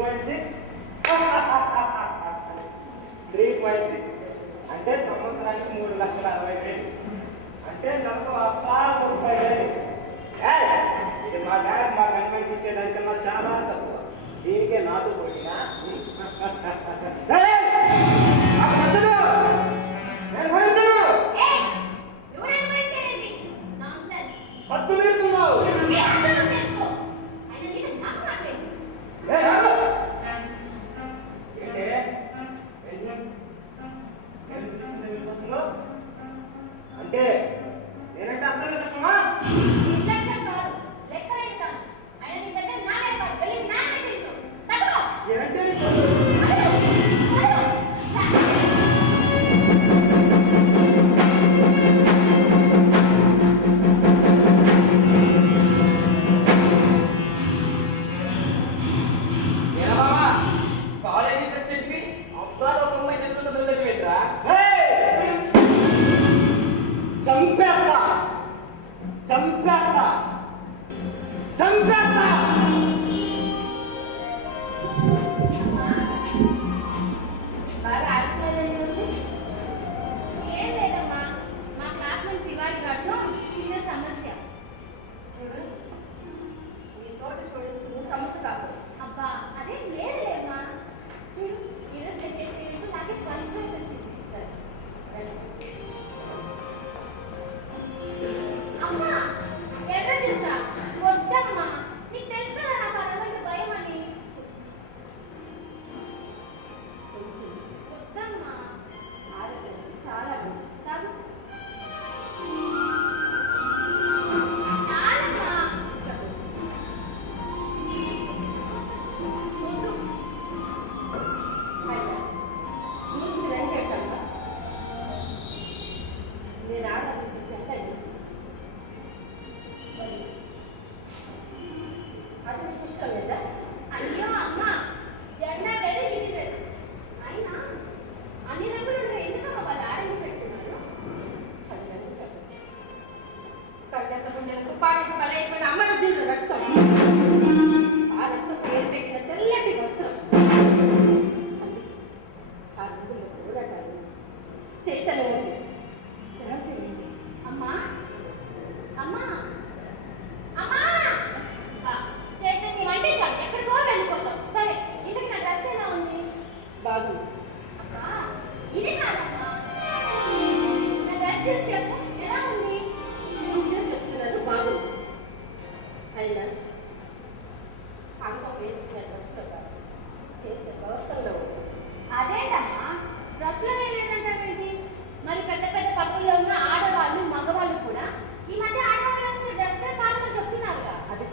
3.6 3.6 అంటే సంవత్సరానికి 3,60,000 అంటే నెలకు వస్తా 30,000. ఇది మా డాడ్ మాకు అనుమతించేదానికన్నా చాలా తక్కువ. దీనికే నాతో పోయినా పత్తు వేస్తున్నావు. అంటే నేనంటే అందరి లక్ష్యమా?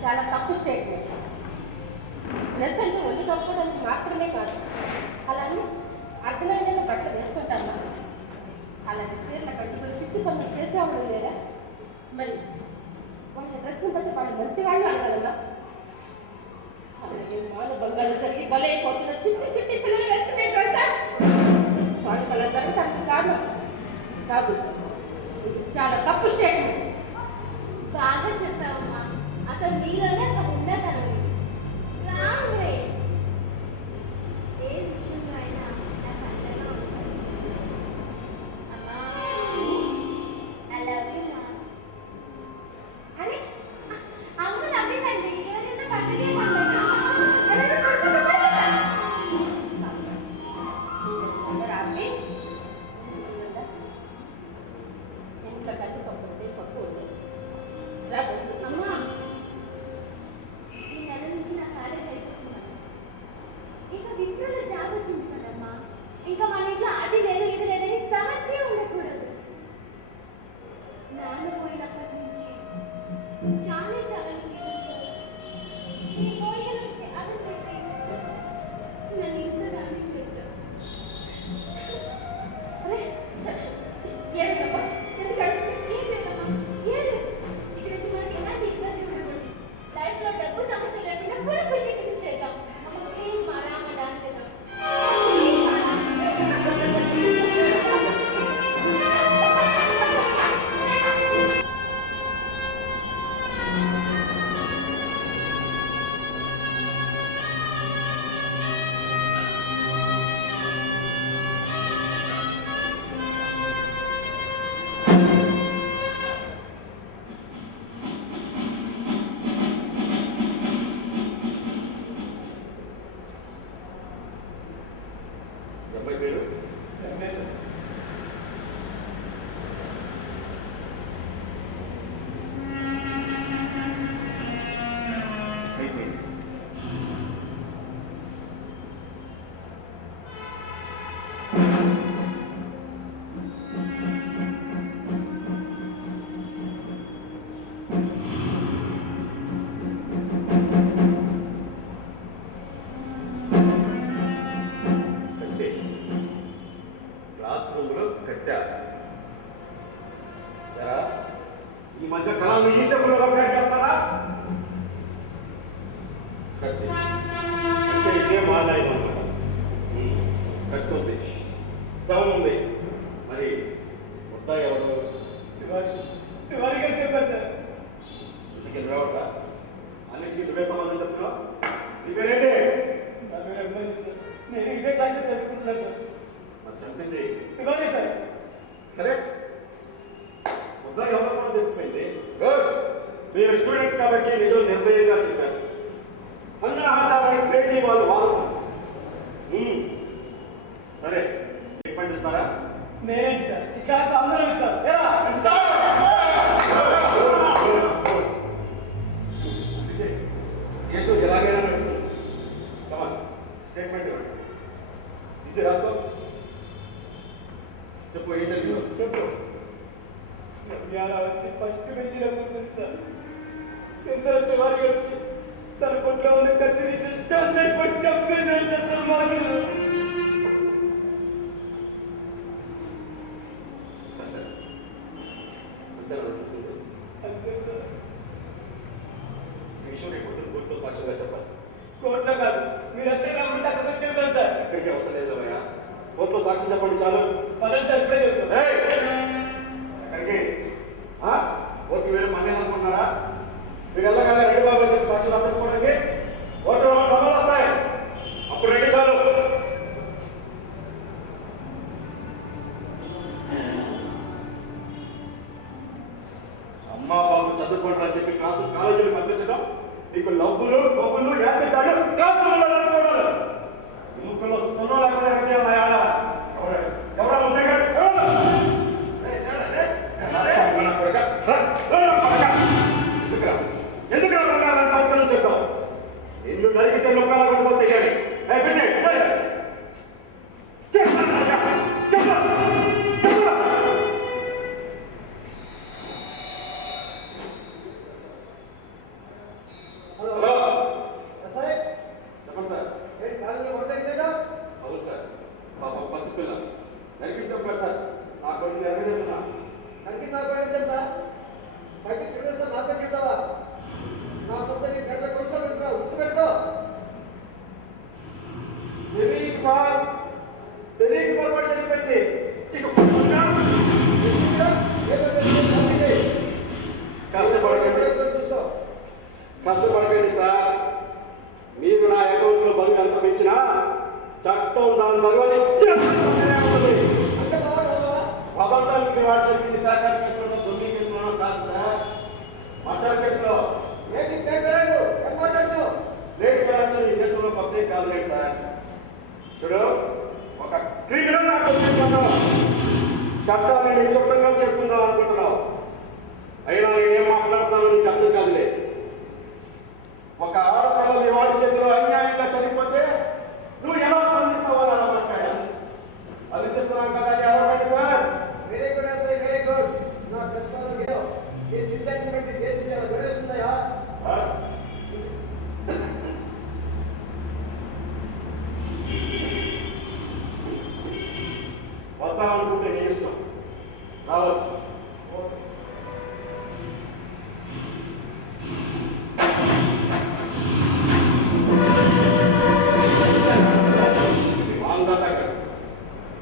చాలా తప్పు స్టేట్మెంట్. డ్రెస్ అంటే ఒళ్ళు కప్పుకోవడానికి మాత్రమే కాదు, అలానే అర్థమైన బట్టలు వేసుకుంటాను. అలాంటి చీరల కట్టుకొని చిత్తు పనులు చేసేవాళ్ళు లేదా? మరి వాళ్ళ డ్రెస్ని బట్టి వాళ్ళు మంచి వాళ్ళు అనగలమా? అలాగే మాను బంగారు జరిగి బలైపోతున్న చిట్టి చిట్టి పిల్లలు వేసుకునే డ్రెస్ వాళ్ళు వాళ్ళందరూ తనకు కారణం కాదు. ఇది చాలా తప్పు స్టేట్మెంట్. బాగా చెప్పావమ్మా. అసలు నీలోనే ఒక ఉన్నతనం స్ట్రాంగ్. ఏ విషయంలో అయినా నాకు అంతగా ఉంటుంది. అమ్మా ఐ లవ్ యూ మా అని అమ్మ నవ్విందండి. ఏదైనా పండుగ ఇంట్లో కట్టి పప్పు పప్పు అమ్మా కత్తి అంటే ఇదే మాలాయం అన్నమాట. కత్తి ఉంది, శవం ఉంది, మరి ముద్ద ఎవరు? ఎవరిగా చెప్పారు సార్? ఇంటికి రావట అన్నింటికి నువ్వే సమాధానం చెప్తున్నావు. నీ పేరేంటి? నేను ఇదే క్లాస్ చదువుకుంటున్నాను సార్. మరి చెప్పింది ఇవ్వండి సార్. కరెక్ట్. ముద్ద ఎవరో కూడా తెలిసిపోయింది. గుడ్. మీరు స్టూడెంట్స్ కాబట్టి నిజం నిర్భయంగా చెప్పారు. అన్న ఆధారాన్ని క్రేజీ వాళ్ళు వారసు. సరే పని చేస్తారా? నేనేంటి సార్ ఈ క్లాస్ అందరం ఇస్తారు. కేసు ఎలాగైనా నడుస్తుంది. కమాన్ స్టేట్మెంట్ ఇవ్వండి. ఇది రాసుకో. చెప్పు ఏం జరిగిందో చెప్పు. వచ్చి ఫస్ట్ బెంచ్లో కూర్చుంది సార్. ఇంతలో తివారి వచ్చి తన కొట్లో ఉన్న కత్తిని చెప్పేసాడు సార్ మాటలు. అంతే సార్. ఈ విషయం రేపు పొద్దున్న కోర్టులో సాక్షిగా చెప్పాలి. కోర్టులో కాదు, మీరు వచ్చే కాబట్టి అక్కడ చెప్తాను సార్. ఎక్కడికి అవసరం లేదు అమ్మయ్య. కోర్టులో సాక్షి చెప్పండి చాలు. పదండి సార్, ఇప్పుడే చెప్తాను. ఎక్కడికి? ఓకే, మీరు మనీ అనుకుంటున్నారా? మీరు వెళ్ళగానే రెడ్డి బాబు అని చెప్పి సాక్షులు అందించుకోవడానికి కోర్టులో సభలు వస్తాయి. అప్పుడు రెడ్డి చాలు. అమ్మా బాబు చదువుకోండి అని చెప్పి కాలేజీలు పంపించడం, నీకు లవ్వులు గొప్పలు యాసిడ్ క్లాసులు చూడాలి. ముక్కులో సున్నం లేకపోతే ఎవరా ముందే ఎందుకు బంగారం అవసరం చెప్తావు? ఎందుకు నరికితే నొప్పాల కొడుకో తెలియాలి. చెప్పండి సార్. అవును సార్, పాప పసిపిల్ల నరికితే నొప్పాడు సార్. నా కొడుకు ఎరగజేస్తున్నా. తెలియదు సార్, తెలియక పొరపాటు జరిగిపోయింది. కష్టపడకండి సార్. మీరు నా అకౌంట్లో బరువు ఎంత పెంచినా చట్టం దాని బరువు పదార్థానికి వాడు చెప్పింది ప్యాకెట్ కేసులో దొంగి కేసులో కాదు సార్, మర్డర్ కేసులో. రేట్ పెరగచ్చు ఈ దేశంలో పబ్లిక్ కాదు రేట్ సార్. చూడు, ఒక క్రిమినల్ చట్టాన్ని నీ చుట్టంగా చేసుకుందాం అనుకుంటున్నావు. అయినా నేనేం మాట్లాడుతున్నాను నీకు అర్థం కాదులే. ఒక ఆడపిల్ల మీ వాడి చేతిలో అన్యాయంగా చనిపోతే నువ్వు ఎలా స్పందిస్తావు అని అన్నమాట. అది చెప్తున్నాం కదా, ఎవరికైనా sir. Very good sir, very good. నా ప్రశ్నలో ఈ సిద్ధాంతం బట్టి దేశం చాలా గౌరవిస్తుందయా? వద్దామనుకుంటే నీ ఇష్టం, రావచ్చు.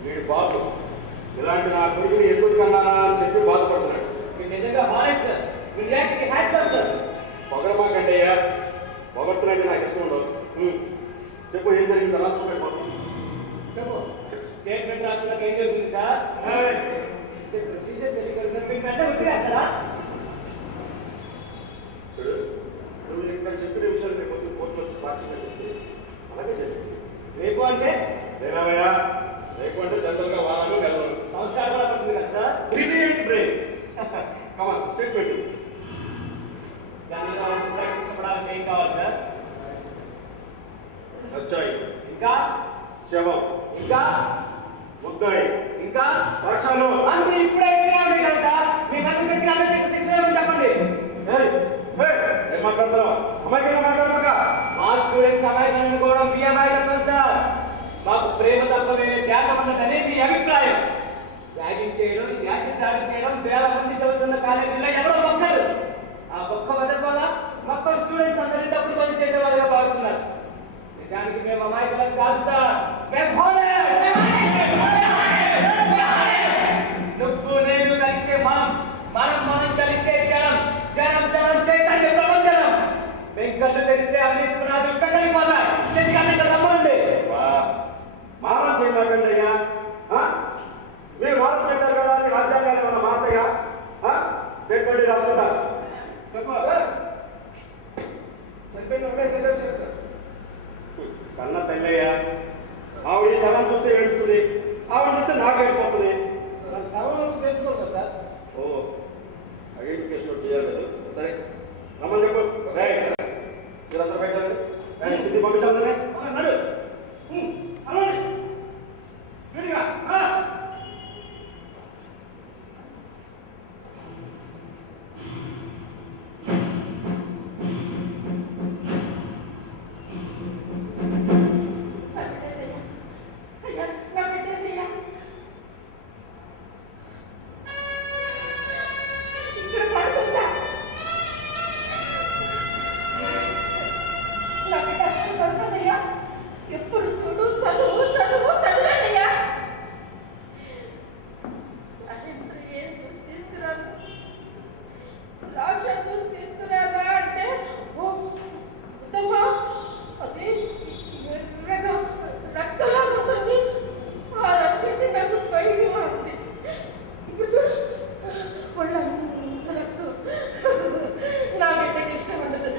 వీడి బాబు ఇలాంటి నా కొడుకుని ఎందుకు కన్నానా అని చెప్పి బాధపడుతున్నాడు. మీరు నిజంగా హానెస్ట్ సార్. మీరు రియాక్ట్కి హ్యాట్స్ ఆఫ్ సార్. పొగడమాకండి అయ్యా, పొగడుతున్నాంటే నాకు ఇష్టం ఉండదు. చెప్పు ఏం జరిగింది రాష్ట్రం పోతాం. చెప్పు. స్టేట్మెంట్ రాష్ట్రాలకు ఏం జరుగుతుంది సార్? ప్రొసీజర్ తెలియదు మీకు అంటే వద్దు అసలు. చూడు, నువ్వు ఇక్కడ చెప్పిన విషయాలు రేపు పొద్దున్న కోర్టులో సాక్షిగా చెప్తే అలాగే చెప్పింది. రేపు అంటే లేనావయ్యా, రేపు అంటే జనరల్గా వారాలు నెలలు సంస్కారం కూడా పడుతుంది కదా సార్. బ్రేక్ కమాన్ స్టేట్మెంట్. జనరల్గా చెప్పడానికి ఏం కావాలి సార్? వచ్చాయి ఇంకా శవం, ఇంకా ముద్దాయి, ఇంకా సాక్ష్యాలు అన్ని ఇప్పుడే ఉన్నాయి కదా సార్. మీ పద్ధతి చెప్పండి. ఏం మాట్లాడతావు? అమ్మాయిగా మాట్లాడతాక మా స్టూడెంట్స్ అమాయకం అనుకోవడం మీ అమాయకత్వం సార్. మాకు ప్రేమ తప్ప వేరే ధ్యాస ఉండదని మీ అభిప్రాయం. ర్యాగింగ్ చేయడం, యాసిడ్ దాడి చేయడం వేల మంది చదువుతున్న కాలేజీలో ఎవరో ఒక్కరు. ఆ ఒక్క మెథడ్ వల్ల మొత్తం స్టూడెంట్స్ అందరినీ తప్పుడు పని చేసేవాళ్ళుగా భావిస్తున్నారు. కాదు సార్. నువ్వు నేను కలిస్తే మనం కలిస్తే జనం చైతన్య ప్రబంధనం. వెంకట్లు తెలిస్తే అవినీతి పునాదులు కదలిపోతాయి. నేను రమ్మండి. మారం చేయకండి అయ్యా. మీరు మారం చేశారు కదా అని రాజ్యాంగాలు ఏమన్నా మారతాయా? పెట్టుబడి రాసుకుంటా కన్న తల్లయ్యా. ఆవిడ శవం చూస్తే ఏడుస్తుంది, ఆవిడ చూస్తే నాకు ఏడిపోతుంది. తెలుసుకోండి సార్. ఓ ఐడెంటిఫికేషన్ చేయాలి కదా. సరే రమ్మని చెప్పు. మీరందరూ పెట్టండి. ఇది పంపించాలి. ఎప్పుడు చూడు చదువు చదువు చదివానయ్యా. సాయంత్రం ఏం చూసి తీసుకురాను, ద్రాక్ష చూసి తీసుకురావా అంటే ఉత్తమా అది ఎర్రగా రక్తంలా ఉంటుంది. ఆ రక్తం నాకు పైగా ఉంది. ఇప్పుడు చూడు ఒళ్ళంతా రక్తం. నా బిడ్డకి ఇష్టం ఉండదు.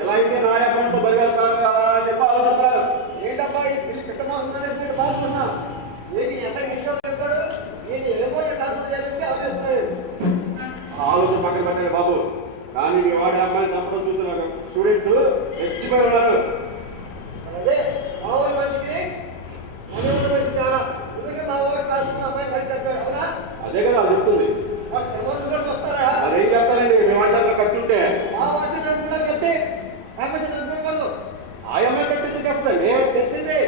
ఎలా అయితే నాయకులతో అమ్మాయి చంపడం చూసిన స్టూడెంట్స్ రెచ్చిపోయి ఉన్నారు. అదే మామూలు మనిషికి మనోడు మనిషి చాలా ఎందుకంటే మా ఊరు కాల్సిన అమ్మాయి కలిసి చెప్పాడు అవునా? అదే కదా అది చెప్తుంది. మాకు సమస్య కూడా వస్తారా? మరేం చెప్తానండి మీ వంటలో కట్టుంటే మా వాటి చదువుకున్నారు కట్టి అమ్మాయి చదువుకోగలరు. ఆ అమ్మాయి కట్టించి వస్తాయి. తెచ్చింది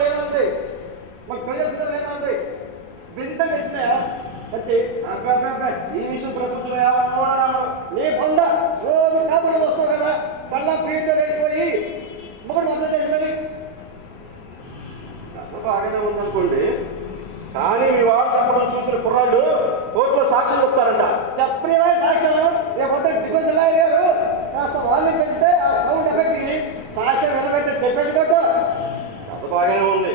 లేదండి మాకు ప్రయోజనం లేదండి బింద తెచ్చినాయా అంటే ఈ విషయం ప్రభుత్వం నీ పొంద రోజు కాపురం వస్తావు కదా మళ్ళా ప్రింట్ వేసిపోయి ఒకటి మద్దతు తెచ్చినది బాగానే ఉందనుకోండి, కానీ మీ వాడు చంపడం చూసిన కుర్రాళ్ళు కోర్టులో సాక్ష్యం చెప్తారంట. చెప్పలేదా సాక్ష్యం లేకపోతే డిఫెన్స్ ఎలా అయ్యారు కాస్త వాళ్ళు పెంచితే ఆ సౌండ్ ఎఫెక్ట్కి సాక్ష్యం నిలబెట్టి చెప్పేట్టుకట్టు కథ బాగానే ఉంది,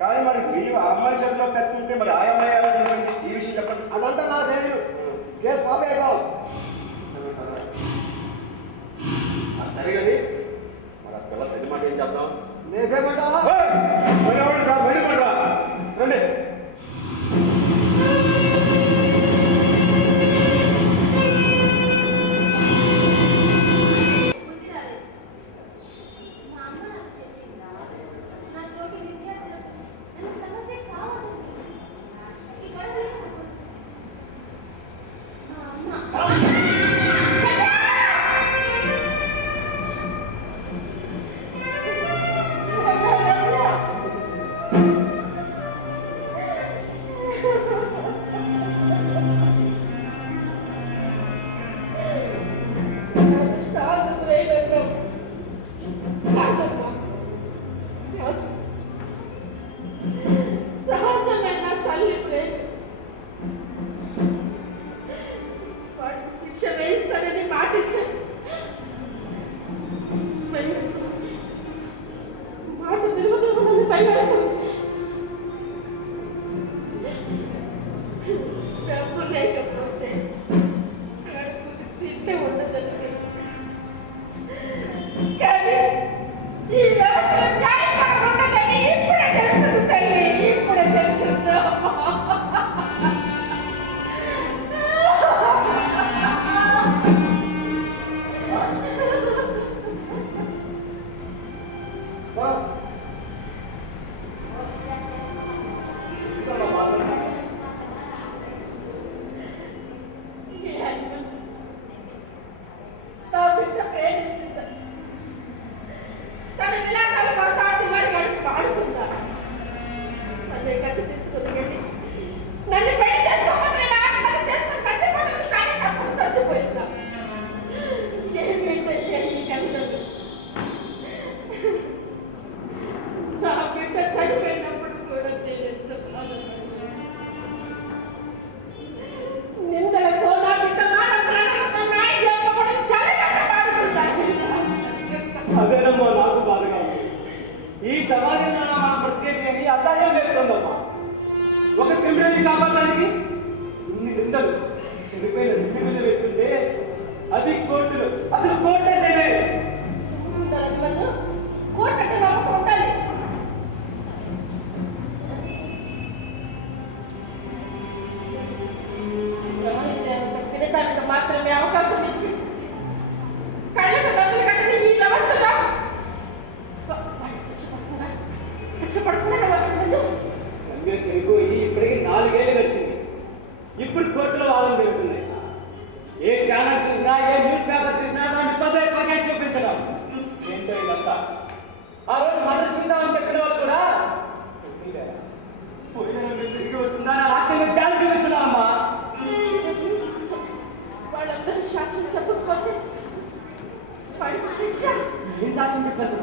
కానీ మరి మీ అమ్మాయి చేతిలో కత్తుంటే మరి ఆ అమ్మాయి ఎలా జరిగింది ఈ విషయం చెప్పండి. అదంతా నాకు తెలియదు కేసు పాపే కావు సరే కానీ మరి ఆ పిల్ల పెద్ద మాట ఏం చెప్తాం? నేనేమంటావా బయటపడరా రండి. బుద్ధి రాలేదు. మా అమ్మ నాకు చెప్పిందా నా తోటి విద్యార్థులకు నన్ను సమస్య కావాల్సి ఈ గొడవలే మా అమ్మ సహజమైన తల్లి ప్రేమ వాడికి శిక్ష వేయిస్తానని మాటిచ్చాను. మాట తిరుగుతూ మనల్ని భయపడుతుంది. డబ్బు లేకపోతే కడుపుకి తిండి ఉండదని తెలుసు, కానీ ఈ వ్యవస్థలో న్యాయంగా ఉండదని ఇప్పుడే తెలుస్తుంది తల్లి, ఇప్పుడే తెలుస్తుంది. నా బిడ్డ ప్రేమించింది, తన విలాసాల కోసం దివాళి గడుపు పాడుకుందా, అదే కథ తీసుకుని వెళ్ళి నన్ను పెళ్లి చేసుకోమని నేను ఆత్మహత్య చేసుకుని కష్టపడను, కానీ తప్పుడు చచ్చిపోయిందా. ఏమిటో ఈ కవితలు నా బిడ్డ చనిపోయినప్పుడు కూడా నేను ఎంత బాధపడ్డాను. నిందలతో నా బిడ్డ మాట ప్రాణాలతో న్యాయం చెప్పబడి చలిగట్ట పాడుకుందా. అదేనమ్మా నాకు బాధగా ఉంది. ఈ సమాజంలో మన ప్రత్యేకత అని అసహ్యం వేస్తుందమ్మా. ఒక క్రిమినల్ని కాపాడడానికి ఇన్ని నిందలు చెడిపోయిన ఇంటి మీద వేస్తుంటే అది కోర్టులు, అసలు కోర్టు అంటేనే కోర్టు నమ్మకం ఉండాలి. తినడానికి మాత్రమే అవకాశం ఇచ్చి కళ్ళకు గంటలు కట్టిన ఈ వ్యవస్థలో శిక్ష పడుతున్నా రంగా చెడిపోయి ఇప్పటికి 4 ఏళ్ళు వచ్చింది. ఇప్పుడు కోర్టులో వాదన జరుగుతుంది. ఏ ఛానల్ చూసినా, ఏ న్యూస్ పేపర్ చూసినా దాన్ని పదే చూపించడం ఏంటో ఇదంతా. ఆ రోజు మనం చూసామని చెప్పిన వాళ్ళు కూడా తిరిగి వస్తుందా రాష్ట్రంలో ఛానల్ చూపిస్తున్నామమ్మా. వాళ్ళందరూ సాక్ష్యం చెప్పకపోతే వాడికి శిక్ష. ఏం సాక్ష్యం చెప్పారు?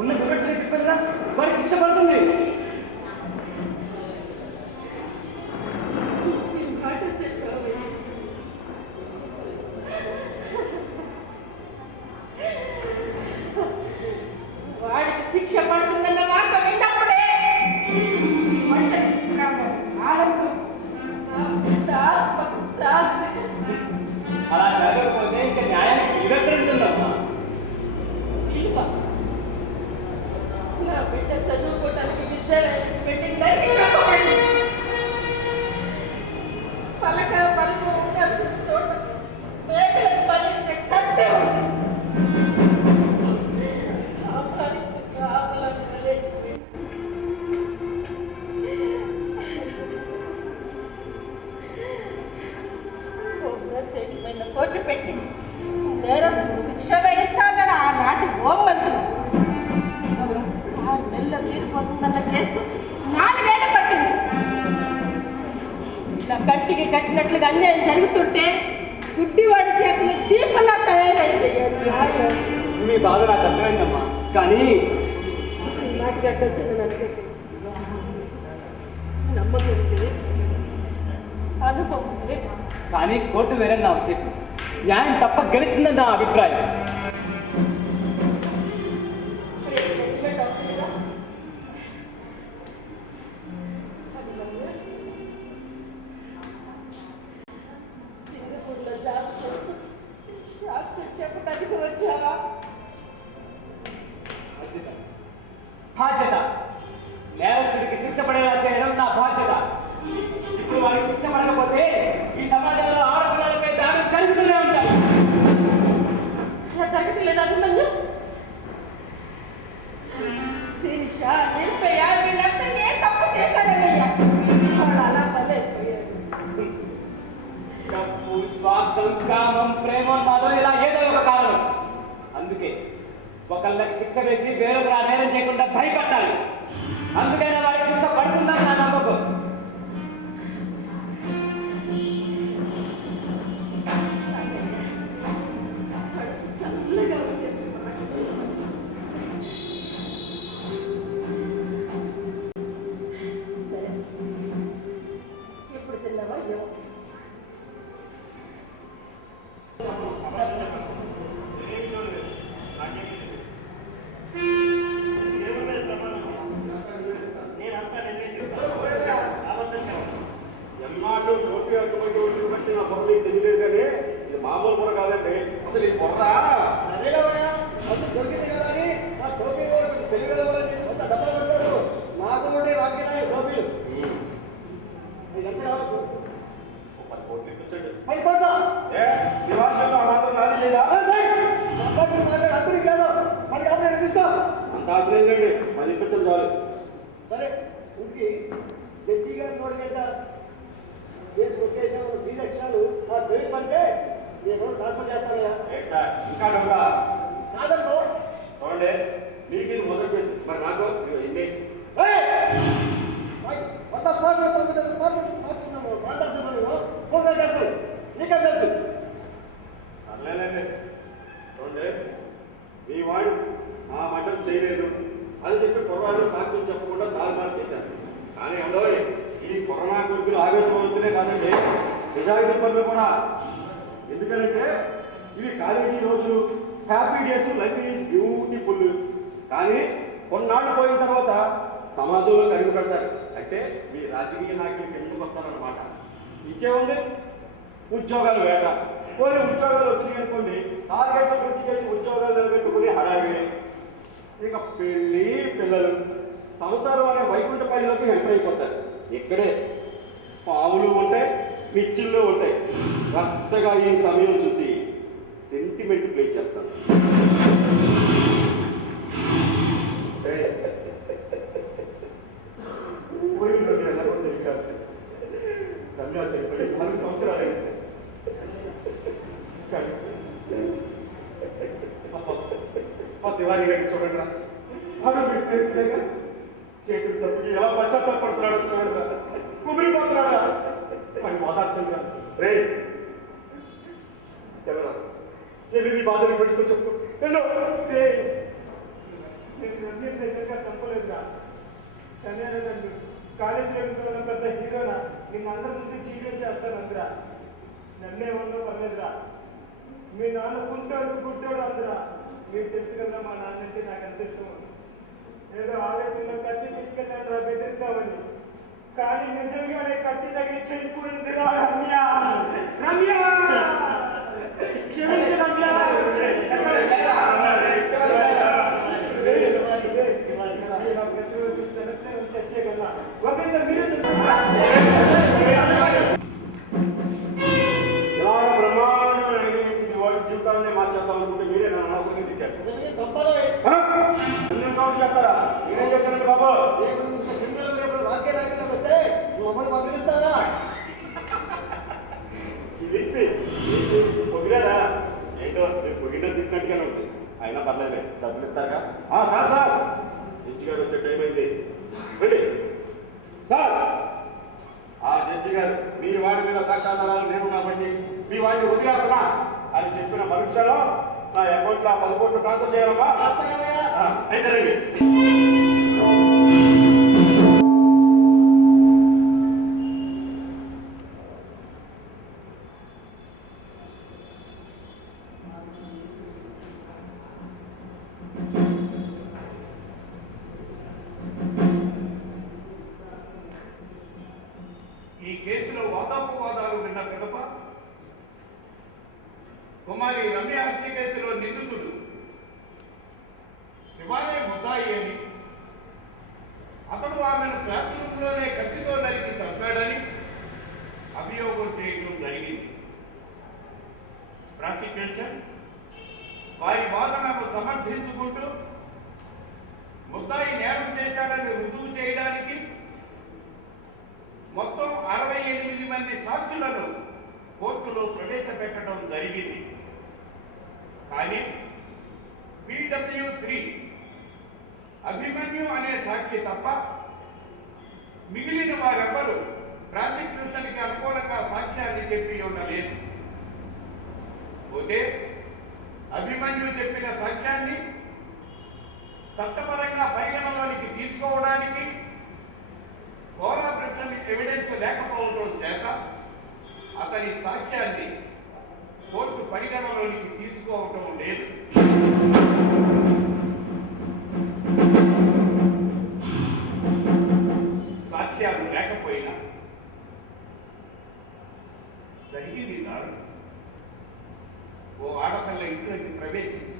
ఉన్న దుర్ఘటన చెప్పారా వారికి శిక్ష పడుతుంది. మాట చెప్పావు. వాడికి శిక్ష పడుతుందన్న మాట విన్నప్పుడే ఒంటరి ఆనందం నా బిడ్డ ఆత్మకు శాంతి. అలా జరగకపోతే ఇంకా న్యాయానికి నిరకరించిందమ్మా. విలువ. నా బిడ్డ చదువుకోవడానికి విద్యాలయానికి వెళ్ళిందని చెప్పబడింది. పలక ఉండాల్సిన చోట కోర్టు పెట్టి నేరం శిక్ష వేయిస్తానని ఆనాటి హోంమంత్రులు 6 నెలల్లో తీరిపోతుందన్న కేసు 4 ఏళ్ళు పట్టింది. ఇలా కంటికి కట్టినట్లుగా అన్యాయం జరుగుతుంటే గుడ్డివాడి చేతులు దీపలా తయారైంది. మీ బాధ నాకు అర్థమైందమ్మా, కానీ నాకు చెడ్డ వచ్చిందని అనుకుంటుంది. నమ్మకం ఉంది, అనుభవం ఉంది. కానీ కోర్టు వేరే నా ఉద్దేశం. న్యాయం తప్ప గెలుస్తుందని నా అభిప్రాయం. రేపు జడ్జిమెంట్ వస్తుంది కదా. సింగపూర్లో జాబ్ చేస్తూ షాప్ చెప్పడానికి వచ్చావా? బాధ్యత. నేరస్తుడికి శిక్ష పడేలా చేయడం నా బాధ్యత. ఇప్పుడు వారికి శిక్ష పడకపోతే ఈ సమాజంలో ఆడపిల్లలపై దాడులు జరుగుతూనే ఉంటాయి. అలా జరగట్లేదు అభిమన్యు. శిరీష, నిర్భయ వీళ్ళంతా ఏ తప్పు చేశారన్నయ్యా? వాళ్ళు అలా పదైపోయారు. డబ్బు, స్వార్థం, కామం, ప్రేమోన్మాదం ఇలా ఏదో ఒక కారణం. అందుకే ఒకళ్ళకి శిక్ష వేసి వేరొకరు ఆ నేరం చేయకుండా భయపట్టాలి. అందుకైనా వారికి శిక్ష పడుతుందని నా నమ్మకం. చల్లగా ఉంది. సరే, ఇప్పుడు తిన్నావా? ఏమో ఎన్నాళ్ళు టోపీ అటువంటి ఒళ్ళు బట్టి నా పొరలు తెలియలేదు కానీ ఇది మామూలు పొర కాదండి. అసలు ఈ పొర సరేలేవయ్యా, మందు దొరికింది కదా అని ఆ టోపీ వాళ్ళు తెలియదు వాళ్ళని కొంత డబ్బాలు పెట్టారు. నాకు కూడా రాకినాయి టోపీలు. ఇది ఎంత కావచ్చు? 10 కోట్లు ఇప్పించండి. మరి కొంత ఏ నివాసంలో ఆ మాత్రం నాది లేదా? అందరికి కాదు మరి కాబట్టి తీసుకో. అంత ఆశ్రయం లేండి, మరి ఇప్పించండి చాలు. సరే ఇంటికి జడ్జి గారు నోడిగంట కేసు కొట్టేసాము 2 లక్షలు ఆ చేయమంటే నేను ట్రాన్స్ఫర్ చేస్తానయ్యా. ఏంటా ఇంకా డబ్బా? కాదనుకో. చూడండి, మీకు ఇది మొదటి కేసు, మరి నాకు ఇన్ని కొత్త స్పాట్ మాట్లాడుతున్నాము ఫోన్ చేస్తాను నీకే తెలుసు. సర్లేనండి. చూడండి, మీ వాడు ఆ మటం చేయలేదు అని చెప్పి కుర్రాడు సాక్ష్యం చెప్పకుండా తారుమారు చేశారు. కానీ అందులో ఈ కరోనా కొడుకులు ఆవేశవంతులే కాదండి, నిజాయితీ పనులు కూడా. ఎందుకంటే ఇవి కాలేజీ రోజులు, happy days, life is beautiful. కానీ కొన్నాళ్ళు పోయిన తర్వాత సమాజంలో కడిగి పెడతారు. అంటే మీ రాజకీయ నాయకులకి ఎందుకు వస్తారన్నమాట. ఇంకేముంది, ఉద్యోగాలు వేట. కొన్ని ఉద్యోగాలు వచ్చినాయి అనుకోండి, టార్గెట్లు పూర్తి చేసి ఉద్యోగాలు నిలబెట్టుకుని హడావిడి. ఇక పెళ్ళి, పిల్లలు, సంసారం అనే వైకుంఠపల్లిలోకి ఎంటర్ అయిపోతారు. ఇక్కడే పావులు ఉంటాయి, పిచ్చుల్లో ఉంటాయి. కరెక్ట్గా ఈ సమయం చూసి సెంటిమెంట్ ప్లే చేస్తాను. చెప్పండి 4 సంవత్సరాలు అయింది. తివారీ గారిని చూడండి రా, వాడు మీ స్నేహితుడేగా, చేసిన తప్పుకి ఎలా పశ్చాత్తాపడుతున్నాడో చూడండి రా, కుమిలిపోతున్నాడా అని బాధార్చండి రా. రే ఎవరా నీ బాధని పెడుతూ చెప్పు. నేను దగ్గరగా తప్పలేదురా. కన్యానండి కాలేజీలో ఉన్న పెద్ద హీరోనా నిన్ను అందరి ముందు చీటింగ్ చేస్తాను అందరా. నన్నే ఉండో పర్లేదురా. మీ నాన్న కుంటాడు గుట్టాడు అందరా. మీరు తెలుసు కదా మా నాన్న అంటే నాకు అంత ఇష్టం. ఏదో ఆవేశంలో కత్తి తీసుకెళ్ళాను రా బెదిరిద్దామని. కానీ నిజంగానే కత్తి తగిలి చెడిపోయింది రా రమ్య. రమ్య క్షమించు రమ్య. ఇలాగ బ్రహ్మాండమైన వాడి జీవితాన్ని మార్చేద్దాం అనుకుంటే మీరే నా అనవసరంగా తిట్టారు. అన్ని కౌంట్ చేస్తారా? మీరేం చేశారండి బాబు? వస్తే నువ్వు అమ్మని పంపిస్తారా? ఇది పొగిడే పొగిలో తిట్టినట్టుగానే ఉంటుంది. అయినా పర్లేదులే, డబ్బులు ఇస్తారుగా. సార్ సార్, జడ్జి గారు వచ్చే టైం అయింది, వెళ్ళి. సార్, ఆ జడ్జి గారు మీ వాడి మీద సాక్ష్యాధారాలు లేవు కాబట్టి మీ వాడిని వదిలేస్తున్నా అని చెప్పిన పరీక్షలో నా అకౌంట్లో 10 కోట్లు ట్రాన్స్ఫర్ చేయాలమ్మా. అయితే రండి. ఈ కేసులో వాదోపవాదాలు విన్న పిదప కుమారి రమ్య హత్య కేసులో నిందితుడు శివానే ముద్దాయి అని, అతడు ఆమెను క్లాస్ రూమ్లోనే కత్తితో నరికి చంపాడని అభియోగం చేయడం జరిగింది. ప్రాసిక్యూషన్ వారి వాదనను సమర్థించుకుంటూ ముద్దాయి నేరం చేశాడని రుజువు చేయడానికి మొత్తం 68 మంది సాక్షులను కోర్టులో ప్రవేశపెట్టడం జరిగింది. కానీ PW3 అభిమన్యు అనే సాక్షి తప్ప మిగిలిన వారెవరూ ప్రాసిక్యూషన్కి అనుకూలంగా సాక్ష్యాన్ని చెప్పి ఉండలేదు. పోతే అభిమన్యు చెప్పిన సాక్ష్యాన్ని చట్టపరంగా పరిగణలోనికి తీసుకోవడానికి కోరాపరేషన్ ఎవిడెన్స్ లేకపోవడం చేత అతని సాక్ష్యాన్ని కోర్టు పరిగణలోనికి తీసుకోవటం లేదు. సాక్ష్యాలు లేకపోయినా జరిగింది దారుణం. ఓ ఆడపిల్ల ఇంట్లోకి ప్రవేశించి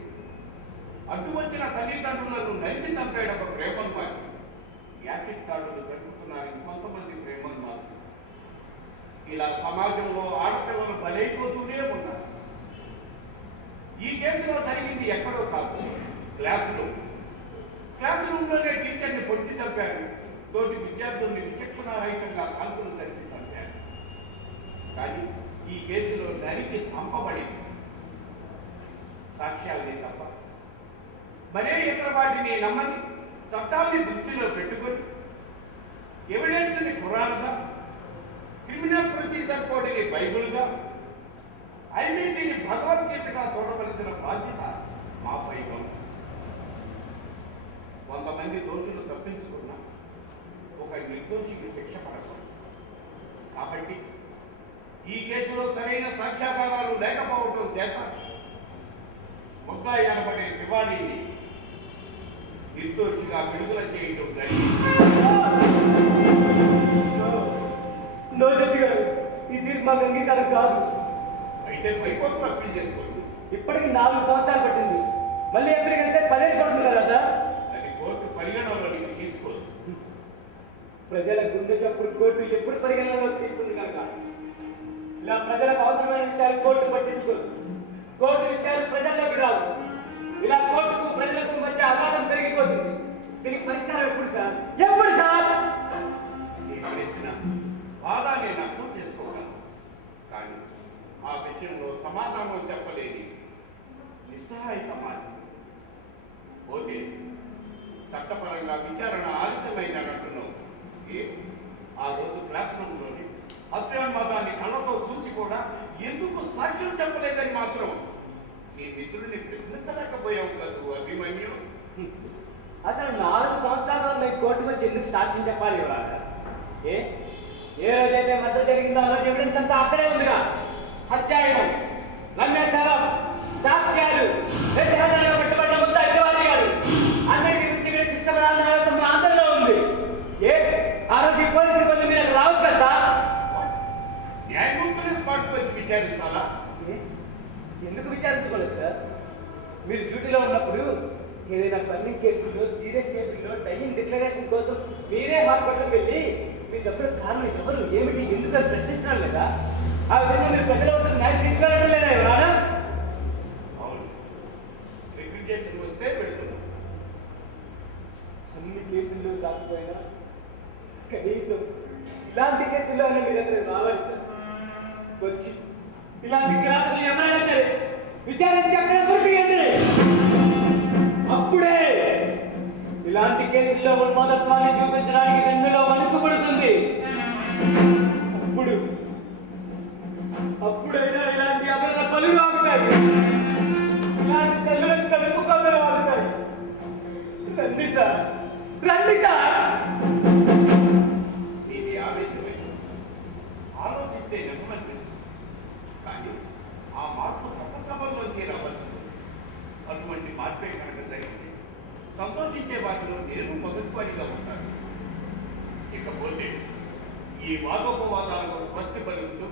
అడ్డు వచ్చిన తల్లిదండ్రులను నరికి చంపేట ఒక ప్రేమను యాసిడ్ తాడులు జరుపుతున్నారు కొంతమంది ప్రేమను. ఇలా సమాజంలో ఆడపిల్లలు బలైపోతూనే ఉన్నారు. ఈ కేసులో జరిగింది ఎక్కడో కాదు, క్లాస్ రూమ్లోనే టీచర్ని పొడిచి చంపారు. తోటి విద్యార్థుల్ని విచక్షణారహితంగా కాల్పులు జరిపి చంపారు. కానీ ఈ కేసులో నరికి చంపబడింది సాక్ష్యాలనే తప్ప మరే ఇతర వాటిని నమ్మని చట్టాన్ని దృష్టిలో పెట్టుకొని ఎవిడెన్స్ని ఖురాన్గా, క్రిమినల్ ప్రొసీజర్ కోడ్ని బైబుల్గా, ఐబీసీని భగవద్గీతగా చూడవలసిన బాధ్యత మాపై ఉంది. 100 మంది దోషులు తప్పించుకున్నా ఒక నిర్దోషికి శిక్ష పడకూడదు. కాబట్టి ఈ కేసులో సరైన సాక్ష్యాధారాలు లేకపోవడం చేత ముద్దాయి అనబడే శివానీని నిర్దోషిగా విడుదల చేయడం జరిగింది. జడ్జి గారు, ఈ తీర్పు మాకు అంగీకారం కాదు. అయితే పైకోర్టు అప్పీల్ చేసుకోండి. ఇప్పటికి 4 సంవత్సరాలు పట్టింది, మళ్ళీ ఎప్పటికంటే 10 ఏళ్ళు పడుతుంది కదా సార్. అది కోర్టు పరిగణనలోకి తీసుకోదు. ప్రజల గుండె చప్పుడు కోర్టు ఎప్పుడు పరిగణనలోకి తీసుకుంది కనుక ఇలా ప్రజలకు అవసరమైన విషయాలు కోర్టు పట్టించుకోదు. కోర్టు విషయాలు ప్రజల్లోకి రావు. ఇలా కోర్టుకు ప్రజలకు మధ్య అగాధం పెరిగిపోతుంది. దీనికి పరిష్కారం ఎప్పుడు సార్? ఎప్పుడు సార్? ఈ ప్రశ్న బాధ నేను అర్థం చేసుకోగలను. కానీ ఆ విషయంలో సమాధానం చెప్పలేని నిస్సహాయత మాది. పోతే చట్టపరంగా విచారణ ఆలస్యమైందంటున్నావు. ఆ రోజు క్లాస్ రూమ్లోని హత్యోన్మాదాన్ని కళ్ళతో చూసి కూడా ఎందుకు సాక్ష్యం చెప్పలేదని మాత్రం నీ మిత్రుడిని ప్రశ్నించలేకపోయావు కదూ అభిమన్యు. అసలు 4 సంవత్సరాల మేము కోర్టుకు వచ్చి ఎందుకు సాక్ష్యం చెప్పాలి? ఏ రోజైతే మద్దతు జరిగిందో ఆ రోజు ఎవిడెన్స్ అంతా అక్కడే ఉందిగా. హత్యాయనం, లంఘేశాలం, సాక్ష్యాలు, వ్యతిరేకంగా పట్టుబడ్డ ముద్ద అగ్రవాది గారు అన్నిటి గురించి మీరు శిక్షపడాల్సిన అవసరం మా అందరిలో ఉంది. ఆ రోజు ఈ పోలీసులు కొంచెం మీరు రావచ్చు కదా. న్యాయమూర్తులు స్పాట్కి వచ్చి విచారించాలా? ఎందుకు విచారించుకోలేదు సార్? మీరు డ్యూటీలో ఉన్నప్పుడు ఏదైనా బర్నింగ్ కేసుల్లో, సీరియస్ కేసుల్లో టైమింగ్ డిక్లరేషన్ కోసం మీరే హాస్పిటల్కి వెళ్ళి మీ దగ్గర కారణం ఎవరు, ఏమిటి, ఎందుకు అని ప్రశ్నించడం లేదా? ఆ విధంగా మీరు ప్రజల వద్ద న్యాయం తీసుకెళ్ళడం లేదా ఎవరా? అవును, రిక్రిజేషన్ వస్తే వెళ్తున్నాం. అన్ని కేసుల్లో కాకపోయినా కనీసం ఇలాంటి కేసుల్లోనే మీరు అక్కడ రావాలి సార్. వచ్చి ఇలాంటి క్లాసులు ఎవరైనా సరే విచారించి ఉన్మాదత్వాన్ని చూపించడానికి వెన్నులో వణుకు పడుతుంది. అప్పుడైనా ఇలాంటి అబద్ధ పలులు ఆగుతాయి, ఇలాంటి తల్లులకు కలుపు కొందరు ఆగుతాయి. రండి సార్, రండి సార్. ఇది ఆవేశమే, ఆలోచిస్తే నెమ్మది. కానీ ఆ మార్పు తప్పసభల్లోంచి రావాల్సింది. అటువంటి మార్పే కనుక జరిగింది సంతోషించే వాటిలో నేను మొదటివాడిగా ఉంటాను. ఇకపోతే ఈ వాదోపవాదాలకు స్వస్తి పలుకుతూ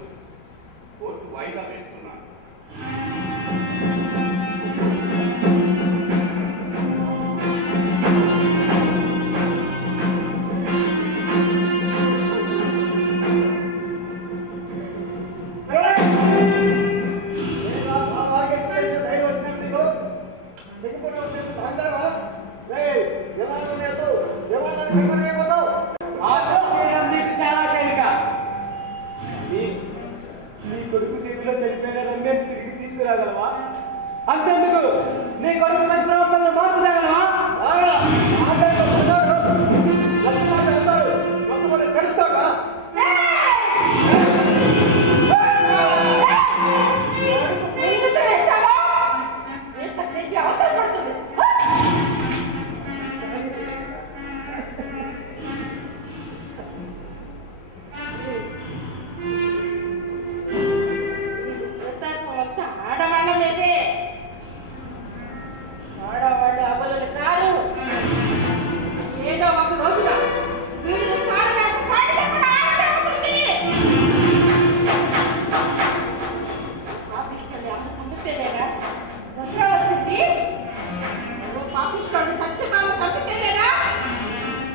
కోర్టు వాయిదా వేస్తున్నాను. కొడుకు చేతిలో చనిపోయిన రమ్యం తిరిగి తీసుకురాగలవా? అంతెందుకు నీ కొడుకు ప్రశ్నలు మార్పు చేయగలవా? ఆడవాళ్ళు అబలలు కాదు. ఏదో ఒక రోజున వీళ్ళు పాపిష్టని అమ్మ చంపితేనేనా దసరా వచ్చింది? పాపిష్టాన్ని సత్యభామ చంపితేనేనా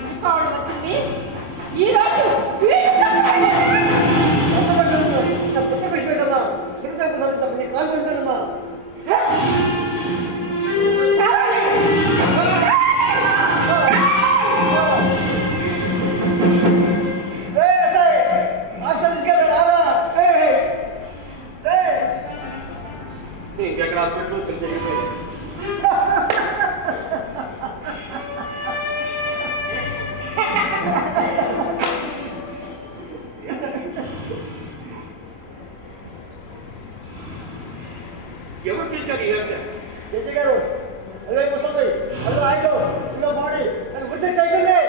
దీపావళి వచ్చింది? ఈ రోజు ఇంకెక్కడ హాస్పిటల్ జరిగిపోయింది. ఎవరు చేశారు ఈ హత్య? జడ్జి గారు అదే వస్తుంది, అదో ఆయిల్, ఇదో బాడీ, అది గుర్తు చేయకండి,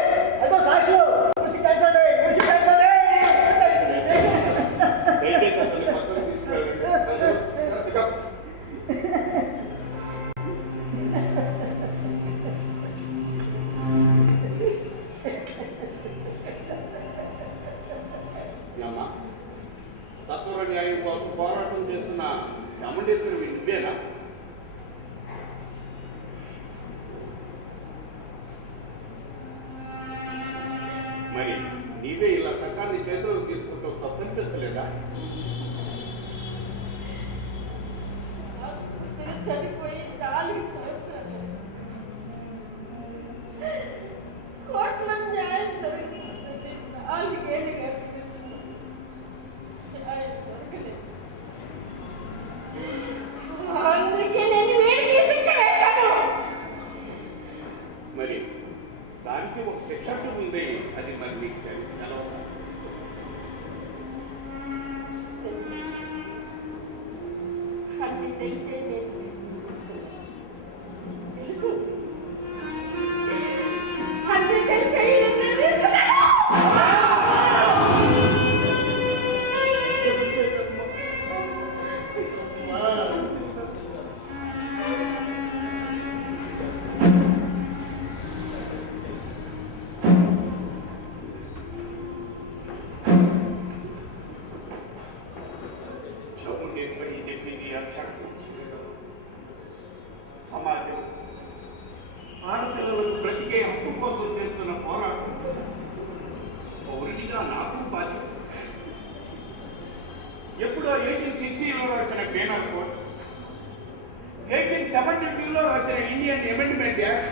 అదో సాక్షులు గుర్తు చేయకండి, గుర్తు చేయకండి. దయచేసి అతన్ని పక్కకు తీసుకెళ్ళండి. తత్వ న్యాయం కోసం పోరాటం చేస్తున్న చాముండేశ్వరి నువ్వేనా? మరి నీవే ఇలా చట్టాన్ని చేతులకు తీసుకుంటూ తప్పనిపించలేదా? చనిపోయి 4 సంవత్సరాలు కోర్టులో న్యాయం జరుగుతుంది. 4 ఏళ్ళుగా న్యాయం దొరకలేదు. అందుకే నేను వీడికి శిక్ష వేశాను. మరి దానికి ఒక శిక్ష ఉంది, అది మరి నీకు తెలవదా? అది తెలిసే తెలుసు, అది తెలిసే చాముండేశ్వరి చెప్పింది అక్షరం. సమాజం ఆడపిల్లలకు బ్రతికే హక్కు కోసం చేస్తున్న పోరాటం పౌరుడిగా నాకు బాధ్యత. ఎప్పుడో 1860లో రాసిన పేనల్ కోడ్, 1872లో రాసిన ఇండియన్ అమెండ్మెంట్ యాక్ట్,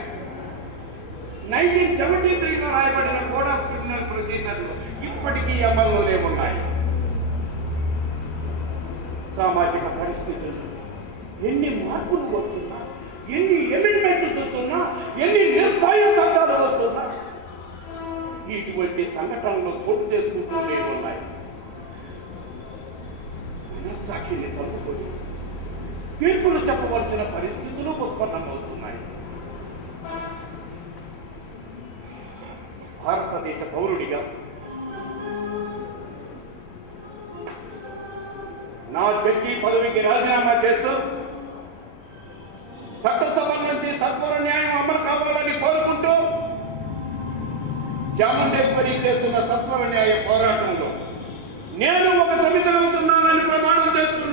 1973లో రాయబడిన కోడ్ ఆఫ్ క్రిమినల్ ప్రొసీజర్లు ఇప్పటికీ అమల్లోనే ఉన్నాయి. సామాజిక పరిస్థితులు ఎన్ని మార్పులు వస్తున్నా, ఎన్ని ఎమెండ్మెంట్లు చూస్తున్నా, ఎన్ని నిర్భయ చట్టాలు వస్తున్నా ఇటువంటి సంఘటనలు చోటు చేసుకుంటూనే ఉన్నాయి. సాక్షిని చదువుకొని తీర్పులు చెప్పవలసిన పరిస్థితులు ఉత్పన్నమవుతున్నాయి. భారతదేశ పౌరుడిగా నా జడ్జి పదవికి రాజీనామా చేస్తూ చట్టసభ నుంచి సత్వర న్యాయం అమలు కావాలని కోరుకుంటూ చాముండేశ్వరి చేస్తున్న సత్వర న్యాయ పోరాటంలో నేను ఒక సమితిలో ఉంటున్నానని ప్రమాణం చేస్తున్నాను.